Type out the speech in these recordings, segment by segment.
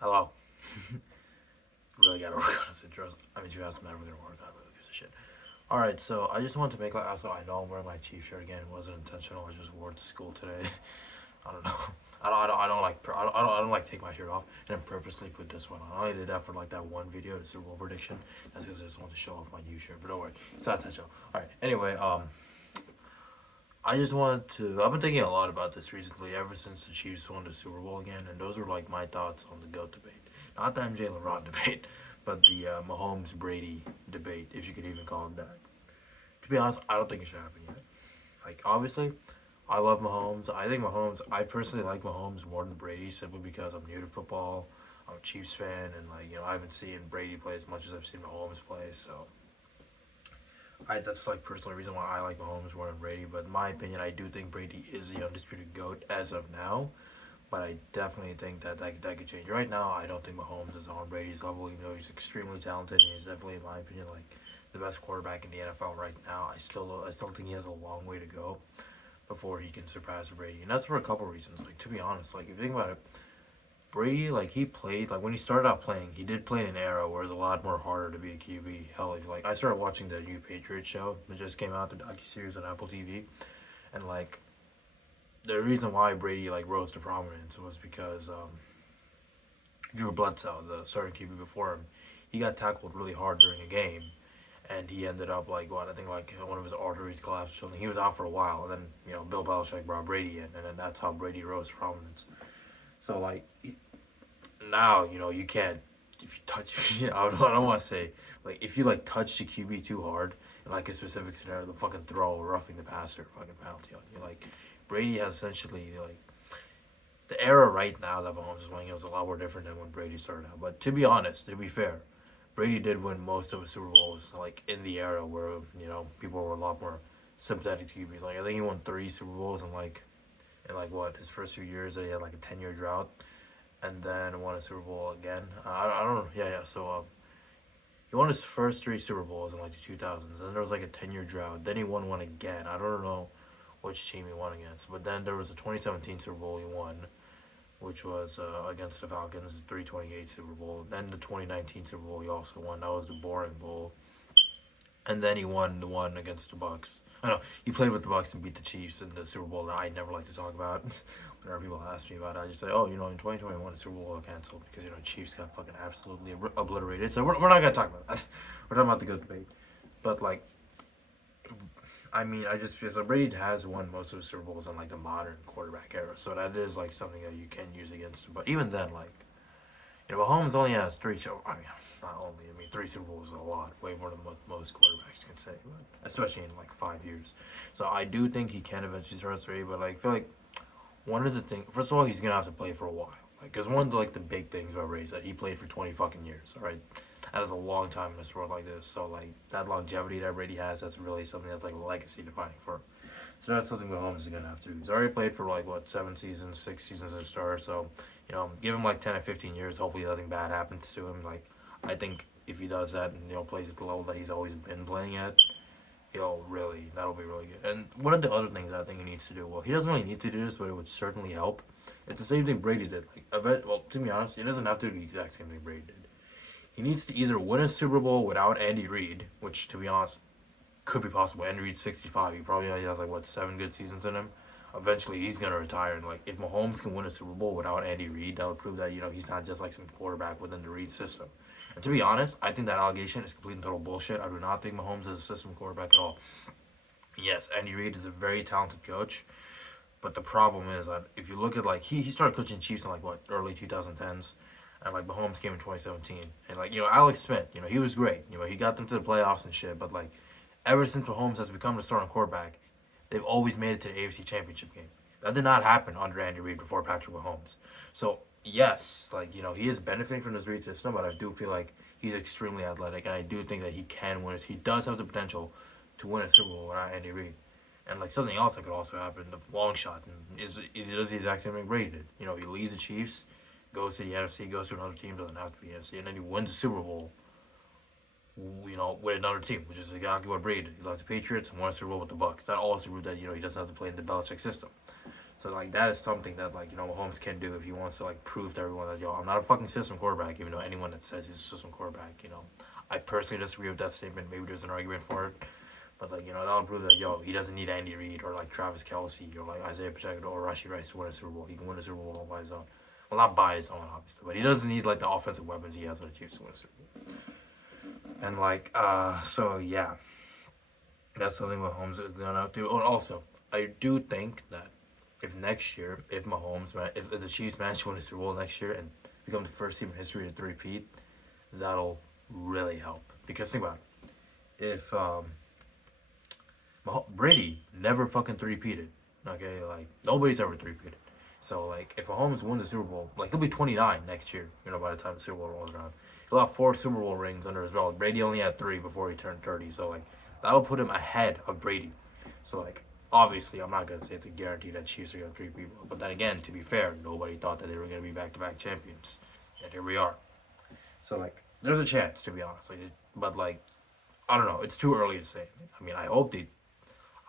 Hello. Really gotta work on this intro. I mean, you asked me, I'm never gonna work on it. Really gives a shit. Alright, so I just wanted to make like, also, I know I'm wearing my Chiefs shirt again. It wasn't intentional. I just wore it to school today. I don't know. I don't like take my shirt off and then purposely put this one on. I only did that for like that one video, the Super Bowl prediction. That's because I just wanted to show off my new shirt. But don't worry, it's not intentional. Alright, anyway, I just wanted to. I've been thinking a lot about this recently, ever since the Chiefs won the Super Bowl again, and those were like my thoughts on the GOAT debate. Not the MJ LeBron debate, but the Mahomes Brady debate, if you could even call it that. To be honest, I don't think it should happen yet. Like, obviously, I love Mahomes. I think Mahomes. I personally like Mahomes more than Brady, simply because I'm new to football. I'm a Chiefs fan, and I haven't seen Brady play as much as I've seen Mahomes play. So that's like personal reason why I like Mahomes more than Brady. But in my opinion, I do think Brady is the undisputed GOAT as of now. But I definitely think that could change. Right now, I don't think Mahomes is on Brady's level. Even though he's extremely talented, and he's definitely, in my opinion, like the best quarterback in the NFL right now. I still think he has a long way to go before he can surpass Brady, and that's for a couple reasons. Like, to be honest, like if you think about it, Brady, like he played, like when he started out playing, he did play in an era where it's a lot more harder to be a QB. Hell, like I started watching the new Patriots show that just came out, the docu series on Apple TV, and like the reason why Brady like rose to prominence was because Drew Bledsoe, the starting QB before him, he got tackled really hard during a game, and he ended up like what I think like one of his arteries collapsed or something. He was out for a while, and then Bill Belichick brought Brady in, and then that's how Brady rose to prominence. So like now you can't if you touch. I don't want to say like if you like touch the QB too hard in like a specific scenario, the fucking throw or roughing the passer fucking penalty on you. Like Brady has essentially like the era right now that Mahomes is playing is a lot more different than when Brady started out. But to be honest, to be fair, Brady did win most of his Super Bowls like in the era where people were a lot more sympathetic to QBs. Like I think he won 3 Super Bowls in like what his first few years. That he had like a 10-year drought, and then won a Super Bowl again. I don't know. Yeah. So he won his first 3 Super Bowls in like the 2000s. Then there was like a 10-year drought. Then he won one again. I don't know which team he won against, but then there was a 2017 Super Bowl he won, which was against the Falcons, the 328 Super Bowl. Then the 2019 Super Bowl he also won. That was the boring bowl. And then he won the one against the Bucks. I know he played with the Bucks and beat the Chiefs in the Super Bowl that I never like to talk about. Whenever people ask me about it, I just say, "Oh, in 2021 the Super Bowl got canceled because Chiefs got fucking absolutely obliterated." So we're not gonna talk about that. We're talking about the good debate. But like, I mean, I just feel so Brady has won most of the Super Bowls in like the modern quarterback era, so that is like something that you can use against him. But even then, like Mahomes only has three. So I mean, not only. I mean, 3 Super Bowls is a lot, way more than what most quarterbacks can say, but especially in like 5 years. So I do think he can eventually surpass Brady. But like, I feel like one of the things. First of all, he's gonna have to play for a while. Like, cause one of the big things about Brady is that he played for 20 fucking years. All right, that is a long time in a sport like this. So like that longevity that Brady has, that's really something that's like a legacy defining for him. So that's something Mahomes is gonna have to do. He's already played for like what 7 seasons, 6 seasons as a starter. So give him like 10 or 15 years. Hopefully nothing bad happens to him. Like I think if he does that and plays at the level that he's always been playing at, really that'll be really good. And one of the other things I think he needs to do, well, he doesn't really need to do this, but it would certainly help. It's the same thing Brady did. Well, to be honest, he doesn't have to do the exact same thing Brady did. He needs to either win a Super Bowl without Andy Reid, which to be honest could be possible. Andy Reid's 65. He probably has like what 7 good seasons in him. Eventually, he's gonna retire. And like, if Mahomes can win a Super Bowl without Andy Reid, that would prove that he's not just like some quarterback within the Reid system. And to be honest, I think that allegation is complete and total bullshit. I do not think Mahomes is a system quarterback at all. Yes, Andy Reid is a very talented coach, but the problem is that if you look at like he started coaching Chiefs in like what early 2010s, and like Mahomes came in 2017, and like Alex Smith, he was great. He got them to the playoffs and shit, but like ever since Mahomes has become the starting quarterback, they've always made it to the AFC Championship game. That did not happen under Andy Reid before Patrick Mahomes. So yes, like he is benefiting from this Reid system, but I do feel like he's extremely athletic, and I do think that he can win. He does have the potential to win a Super Bowl without Andy Reid. And like something else that could also happen, the long shot, is he does the exact same thing Brady did. He leaves the Chiefs, goes to the NFC, goes to another team, doesn't have to be NFC, and then he wins the Super Bowl with another team, which is exactly what Brady did. He left the Patriots and won a Super Bowl with the Bucks. That also proved that he doesn't have to play in the Belichick system. So like that is something that like Mahomes can do if he wants to like prove to everyone that I'm not a fucking system quarterback. Even though anyone that says he's a system quarterback, I personally disagree with that statement. Maybe there's an argument for it, but like that'll prove that he doesn't need Andy Reid or like Travis Kelsey or like Isaiah Pacheco or Rashee Rice to win a Super Bowl. He can win a Super Bowl all by his own. Well, not by his own, obviously, but he doesn't need like the offensive weapons he has on the Chiefs to win a Super Bowl. And like, so yeah, that's something Mahomes is gonna do. And also, I do think that if next year, if the Chiefs manage to win a Super Bowl next year and become the first team in history to three-peat, that'll really help. Because think about it, if Brady never fucking three-peated, okay, like nobody's ever three-peated. So like, if Mahomes wins the Super Bowl, like he'll be 29 next year. By the time the Super Bowl rolls around, he'll have 4 Super Bowl rings under his belt. Brady only had 3 before he turned 30. So like, that'll put him ahead of Brady. So like, obviously, I'm not gonna say it's a guarantee that Chiefs are gonna three people. But then again, to be fair, nobody thought that they were gonna be back-to-back champions, and here we are. So like, there's a chance to be honest. Like, but like, I don't know. It's too early to say. I mean,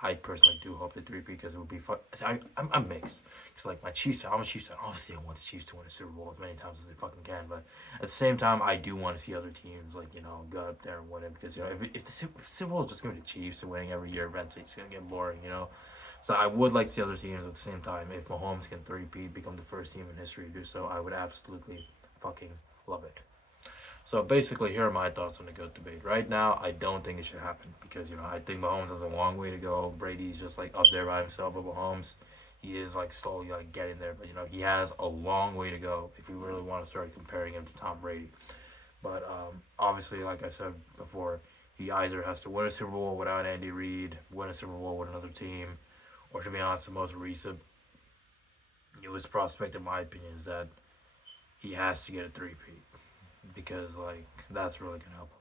I personally do hope they three because it would be fun. I'm mixed. Because like I'm a Chiefs fan. Obviously, I want the Chiefs to win a Super Bowl as many times as they fucking can. But at the same time, I do want to see other teams like go up there and win it because if the Super Bowl is just gonna be the Chiefs winning every year, eventually it's gonna get boring. So I would like to see other teams at the same time. If Mahomes can three-peat, become the first team in history to do so, I would absolutely fucking love it. So basically, here are my thoughts on the GOAT debate. Right now, I don't think it should happen because I think Mahomes has a long way to go. Brady's just like up there by himself, but Mahomes, he is like slowly like getting there. But he has a long way to go if we really want to start comparing him to Tom Brady. But obviously, like I said before, he either has to win a Super Bowl without Andy Reid, win a Super Bowl with another team, or to be honest, the most recent newest prospect, in my opinion, is that he has to get a three-peat because like that's really gonna help him.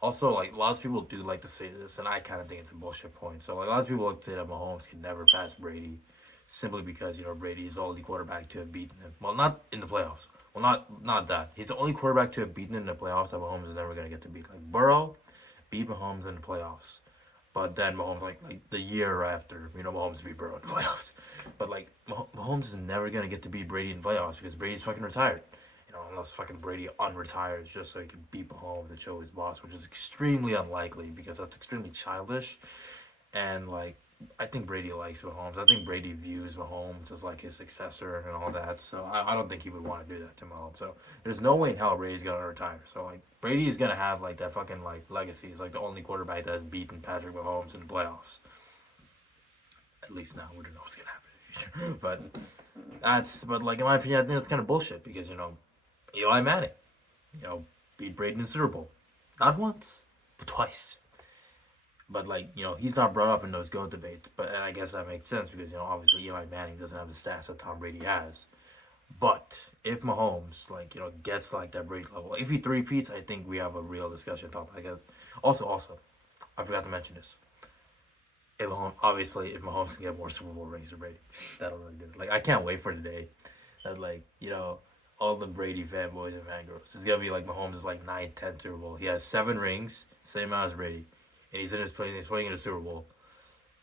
Also, like lots of people do like to say this, and I kind of think it's a bullshit point. So like lots of people like to say that Mahomes can never pass Brady, simply because Brady is the only quarterback to have beaten him. Well, not in the playoffs. Well, not that. He's the only quarterback to have beaten in the playoffs that Mahomes is never gonna get to beat. Like Burrow beat Mahomes in the playoffs, but then Mahomes like the year after Mahomes beat Burrow in the playoffs. But like Mahomes is never gonna get to beat Brady in the playoffs because Brady's fucking retired. Unless fucking Brady unretires just so he can beat Mahomes and show his boss, which is extremely unlikely because that's extremely childish. And like, I think Brady likes Mahomes. I think Brady views Mahomes as like his successor and all that. So I don't think he would want to do that to Mahomes. So there's no way in hell Brady's gonna retire. So like, Brady is gonna have like that fucking like legacy. He's like the only quarterback that has beaten Patrick Mahomes in the playoffs. At least now we don't know what's gonna happen in the future. But like in my opinion, I think that's kind of bullshit because Eli Manning, you know, beat Brady in the Super Bowl. Not once, but twice. But like, he's not brought up in those GOAT debates. But and I guess that makes sense because obviously Eli Manning doesn't have the stats that Tom Brady has. But if Mahomes like gets like that Brady level, if he three-peats, I think we have a real discussion topic. I guess. Also, I forgot to mention this. If Mahomes can get more Super Bowl rings than Brady, that'll really do it. Like I can't wait for the day that like all the Brady fanboys and fangirls. It's gonna be like Mahomes is like 9, 10 Super Bowl. He has 7 rings, same amount as Brady, and he's playing in a Super Bowl,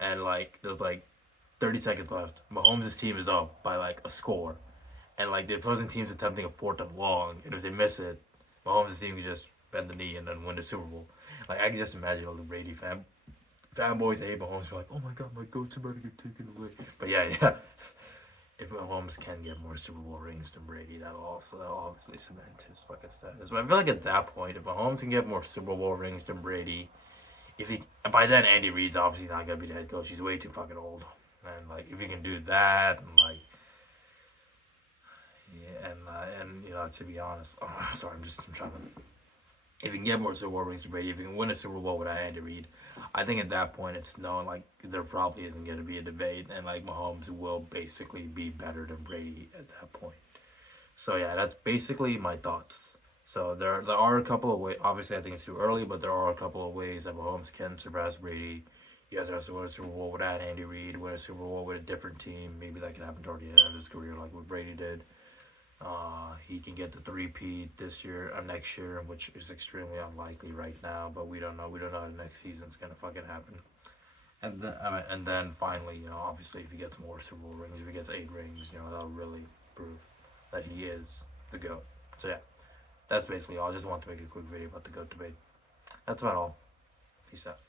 and like there's like 30 seconds left. Mahomes' team is up by like a score, and like the opposing team's attempting a 4th and long, and if they miss it, Mahomes' team can just bend the knee and then win the Super Bowl. Like I can just imagine all the Brady fanboys that hate Mahomes be like, oh my god, my goat's about to get taken away. But yeah. If Mahomes can get more Super Bowl rings than Brady, that'll obviously cement his fucking status. But I feel like at that point, if Mahomes can get more Super Bowl rings than Brady, if he by then Andy Reid's obviously not gonna be the head coach. He's way too fucking old. And like if he can do that, and like yeah, and to be honest, sorry, I'm trying to. If he can get more Super Bowl rings than Brady, if he can win a Super Bowl without Andy Reid, I think at that point it's known like there probably isn't going to be a debate, and like Mahomes will basically be better than Brady at that point. So yeah, that's basically my thoughts. So there are a couple of ways. Obviously, I think it's too early, but there are a couple of ways that Mahomes can surpass Brady. He has to win a Super Bowl without Andy Reid, win a Super Bowl with a different team. Maybe that can happen toward the end of his career, like what Brady did. He can get the three-peat this year or next year, which is extremely unlikely right now. But we don't know. We don't know if next season's gonna fucking happen. And then finally, obviously, if he gets more Super Bowl rings, if he gets 8 rings, that'll really prove that he is the GOAT. So yeah, that's basically all. I just want to make a quick video about the GOAT debate. That's about all. Peace out.